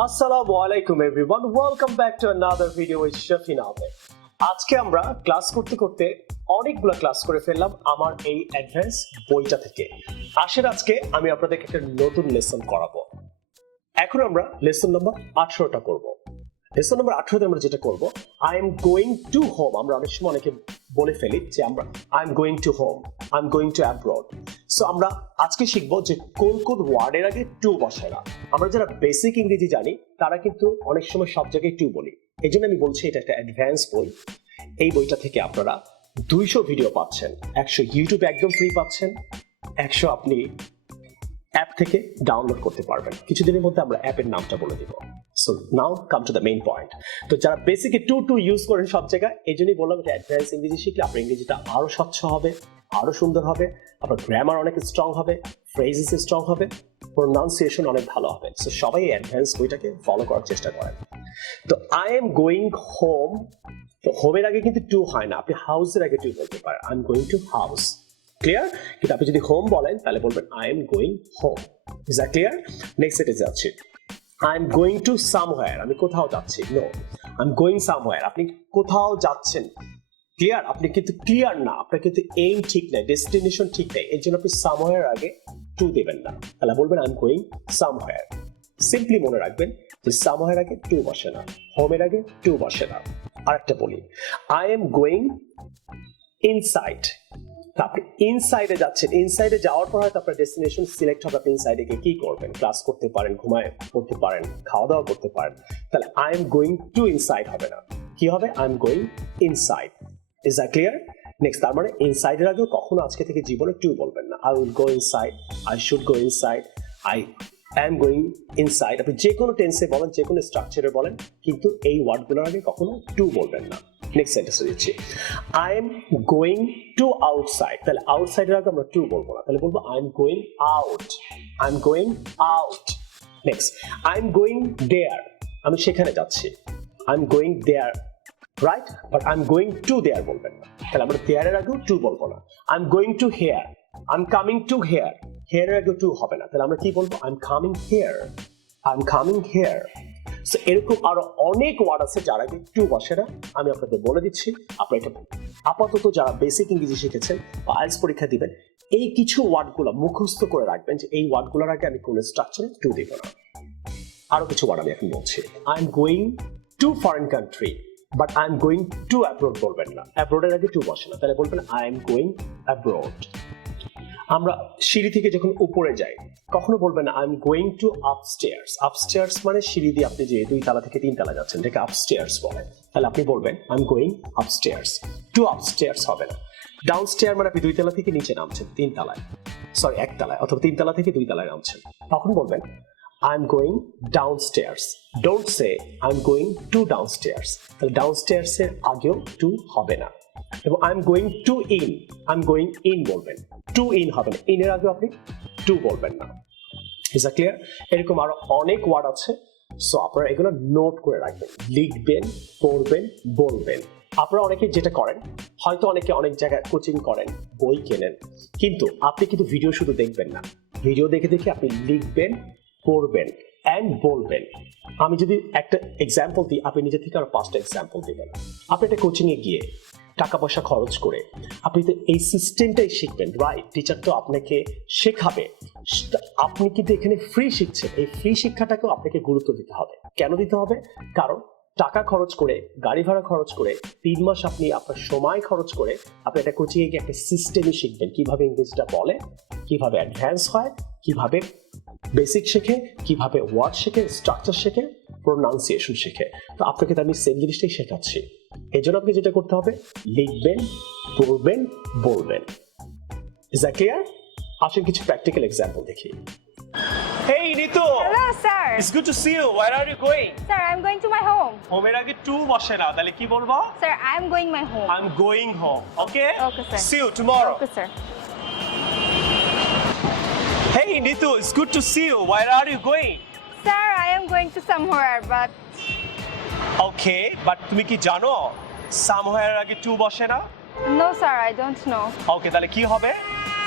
আসসালামু আলাইকুম everyone, welcome back to another video with Shafin Ahmed. আজকে আমরা ক্লাস করতে করতে অনেকগুলো ক্লাস করে ফেললাম আমার এই অ্যাডভান্স বইটা থেকে। আসেন আজকে আমি আপনাদেরকে একটা নতুন লেসন করাবো। এখন আমরা লেসন নাম্বার 18টা করব। লেসন নাম্বার 18তে আমরা যেটা করব, I am going two home. আমরা অনেক সময় অনেকে বলে ফেলি যে আমরা I am going two home, I am going two abroad. So আমরা আজকে শিখবো যে কোন কোন ওয়ার্ডের আগে টু বসে না। আমরা যারা বেসিক ইংরেজি জানি তারা কিন্তু অনেক সময় সব জায়গায় টু বলি। এই জন্য আমি বলছি এটা একটা অ্যাডভান্স বই। এই বইটা থেকে আপনারা 200 ভিডিও পাচ্ছেন, 100 ইউটিউবে একদম ফ্রি পাচ্ছেন, 100 আপনি অ্যাপ থেকে ডাউনলোড করতে পারবেন। কিছুদিনের মধ্যে আমরা অ্যাপের নামটা বলে দিব। So now come to the main point. তো যারা বেসিকে টু ইউজ করেন সব জায়গায়, এই জন্যই বললাম এটা অ্যাডভান্স ইংরেজি শিখলে আপনার ইংরেজিটা আরো স্বচ্ছ হবে, আরো সুন্দর হবে, আপনার গ্রামার অনেক স্ট্রং হবে, ফ্রেজেস স্ট্রং হবে, প্রোনাউন্সিয়েশন অনেক ভালো হবে। সো সবাই এই অ্যাডভান্স বইটাকে ফলো করার চেষ্টা করেন। তো আই এম গোয়িং হোম, তো হোমের আগে কিন্তু টু হয় না, আপনি হাউসের আগে টু বলতে পারেন। I am going to house, clear? কিন্তু আপনি যদি হোম বলেন তাহলে বলবেন I am going home. Is that clear? Next সেটে যাচ্ছি, I am going to somewhere. আমি কোথাও যাচ্ছি, no, I am going somewhere. আপনি কোথাও যাচ্ছেন, ক্লিয়ার? আপনি কিন্তু ক্লিয়ার না, আপনার কিন্তু এইম ঠিক নাই, ডেস্টিনেশন ঠিক নাই, এর জন্য আপনি সামওয়্যার আগে টু দেবেন না, তাহলে বলবেন I am going somewhere. Simply মনে রাখবেন যে সামওয়্যার আগে টু বসে না, হোমের আগে টু বসে না। আরেকটা বলি, আই এম গোয়িং ইনসাইড। আপনি ইনসাইডে যাচ্ছেন, ইনসাইডে যাওয়ার পর হয়তো আপনার ডেস্টিনেশন সিলেক্ট হবে, আপনি ইনসাইডে গিয়ে কি করবেন? ক্লাস করতে পারেন, ঘুমায় পড়তে পারেন, খাওয়া দাওয়া করতে পারেন। তাহলে I am going two inside হবে না, কি হবে? I am going inside. Is that clear? Next, তার মানে ইনসাইডের আগেও কখনো আজকে থেকে জীবনে টু বলবেন না। I will go inside, I should go inside, I am going inside. আপনি যে কোনো টেন্সে বলেন, যে কোনো স্ট্রাকচারে বলেন, কিন্তু এই ওয়ার্ডগুলোর আগে কখনো টু বলবেন না। নেক্সট সেন্টেন্সে দিচ্ছি, I am going to outside. তাহলে আউটসাইডের আগে আমরা টু বলবো না, তাহলে বলবো I am going out, I am going out. Next, I am going there. আমি সেখানে যাচ্ছি, I am going there, right? But I am going to there বলবেন না, তাহলে আমরা দেয়ারের আগেও টু বলবো না। I am going to here, I am coming to here, হেয়ারের আগেও টু হবে না, তাহলে আমরা কি বলবো? I am coming here, I am coming here. So এরকম আরো অনেক ওয়ার্ড আছে যার আগে টু বসে না, আমি আপনাদের বলে দিচ্ছি। আপনারা এটা আপাতত যারা বেসিক ইংরেজি শিখেছেন বা আইএলটিএস পরীক্ষা দিবেন, এই কিছু ওয়ার্ডগুলো মুখস্থ করে রাখবেন যে এই ওয়ার্ডগুলোর আগে আমি কোন স্ট্রাকচারে টু দিব না। আরো কিছু ওয়ার্ড আমি এখন বলছি, I am going two foreign country, but I am going two abroad বলবেন না, অ্যাব্রোডের আগে টু বসে না, তাহলে বলবেন আই এম গোয়িং অ্যাব্রোড। আমরা সিঁড়ি থেকে যখন উপরে যাই কখনো বলবেন I am going two upstairs. Upstairs মানে সিঁড়ি দিয়ে আপনি যে 2 তলা থেকে 3 তলা যাচ্ছেন, এটাকে আপস্টেয়ার্স বলে। তাহলে আপনি বলবেন I am going upstairs, to upstairs হবে না। ডাউনস্টেয়ার মানে আপনি 2 তলা থেকে নিচে নামছেন 3 তলায়, সরি 1 তলায়, অথবা 3 তলা থেকে 2 তলায় নামছেন, তখন বলবেন I am going ডাউনস্টেয়ার্স। Don't say I am going two ডাউনস্টেয়ার্স, তাহলে ডাউনস্টেয়ার্স এর আগেও টু হবে না। এবং I am going two in, I am going in বলবেন, টু ইন হবে না, ইনের আগে আপনি টু বলবেন না। Is that clear? এরকম আরো অনেক ওয়ার্ড আছে, সো আপনারা এগুলো নোট করে রাখবেন, লিখবেন, পড়বেন, বলবেন। আপনারা অনেকে যেটা করেন, হয়তো অনেকে অনেক জায়গায় কোচিং করেন, বই কেনেন, কিন্তু আপনি কিন্তু ভিডিও শুধু দেখবেন না, ভিডিও দেখে দেখে আপনি লিখবেন, পড়বেন এন্ড বলবেন। আমি যদি একটা এক্সাম্পল দিই, আপনি নিজে থেকে আরো 5টা এক্সাম্পল দিবেন। আপনি একটা কোচিং এ গিয়ে টাকা পয়সা খরচ করে আপনি তো এই সিস্টেমটাই শিখবেন, রাইট? টিচার তো আপনাকে শেখাবে, আপনি কিন্তু এখানে ফ্রি শিখছেন। এই ফ্রি শিক্ষাটাকেও আপনাকে গুরুত্ব দিতে হবে। কেন দিতে হবে? কারণ টাকা খরচ করে, গাড়ি ভাড়া খরচ করে, 3 মাস আপনি আপনার সময় খরচ করে আপনি একটা কোচিং এ গিয়ে একটা সিস্টেমে শিখবেন, কিভাবে ইংরেজিটা বলে, কিভাবে অ্যাডভান্স হয়, কিভাবে বেসিক শেখে, কিভাবে ওয়ার্ড শেখে, স্ট্রাকচার শেখে, প্রোনাউন্সিয়েশন শেখে। তো আপনাকে তো আমি সেম জিনিসটাই শেখাচ্ছি। এই জন্য আপনি যেটা করতে হবে, লিখবেন, পড়বেন, বলবেন। Is that clear? আসেন কিছু প্র্যাকটিক্যাল এক্সাম্পল দেখি। Hey Nitu! Hello, sir. It's good to see you. Where are you going? Sir, I'm going to my home. হোমের আগে টু বসে না, তাহলে কি বলবো? Sir, I'm going my home. I'm going home. Okay? Okay, sir. See you tomorrow. Okay, sir. Hey Nitu, it's good to see you. Where are you going? Sir, I am going to somewhere, but Okay, but তুমি কি জানো somewhere আগে to বসে না? no, sir, I don't know. Okay, তাহলে কি হবে?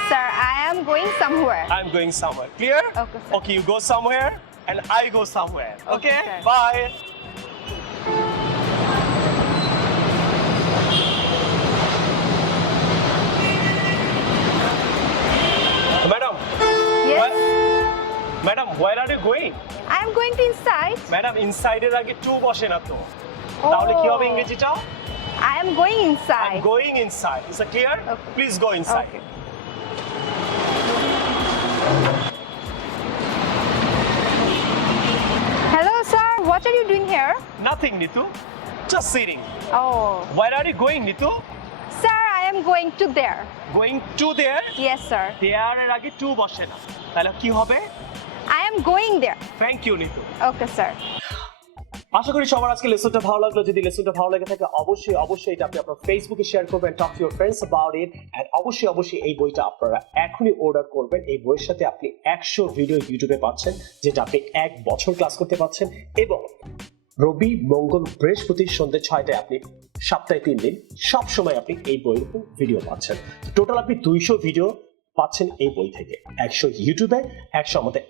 Sir, I am going somewhere. I'm going somewhere. Clear? Okay, sir. Okay, you go somewhere. and I go somewhere. Okay? sir. Bye. Madam, Yes. madam, where are you going? I am going to inside. Madam ইনসাইডের আগে to বসে না তো, তাহলে কি হবে ইংরেজিটা? I am going I'm inside. going inside. Is that clear? Okay. Please go inside. Okay. Hello, sir. What are you doing here? Nothing, Nitu. Just sitting. Oh, Where are you going, Nitu? sir, I am going to there. Going to there? Yes, sir. There এর আগে to বসে না, তাহলে কি হবে? I am going there. Thank you, Nitu. Okay, sir. আশা করি সবার আজকে লেসনটা ভালো লাগলো। যদি লেসনটা ভালো লাগে থাকে অবশ্যই এটা আপনি আপনার ফেসবুকে শেয়ার করবেন, talk to your friends about it, and অবশ্যই এই বইটা আপনারা এখনই অর্ডার করবেন। এই বইয়ের সাথে আপনি 100 ভিডিও ইউটিউবে পাচ্ছেন, যেটা আপনি 1 বছর ক্লাস করতে পাচ্ছেন, এবং রবি, মঙ্গল, বৃহস্পতি সন্ধ্যে 6টায় আপনি সপ্তাহে 3 দিন সব সময় আপনি এই বইয়ের উপর ভিডিও পাচ্ছেন। টোটাল আপনি 200 ভিডিও পাচ্ছেন এই বই থেকে, 100 ইউটিউবে, 100 আমাদের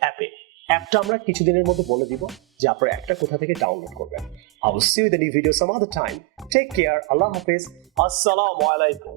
অ্যাপটা আমরা কিছুদিনের মধ্যে বলে দিব যে আপনারা একটা কোথা থেকে ডাউনলোড করবেন। I will see you in the new video some other time. Take care. Allah Hafiz. Assalamu alaikum.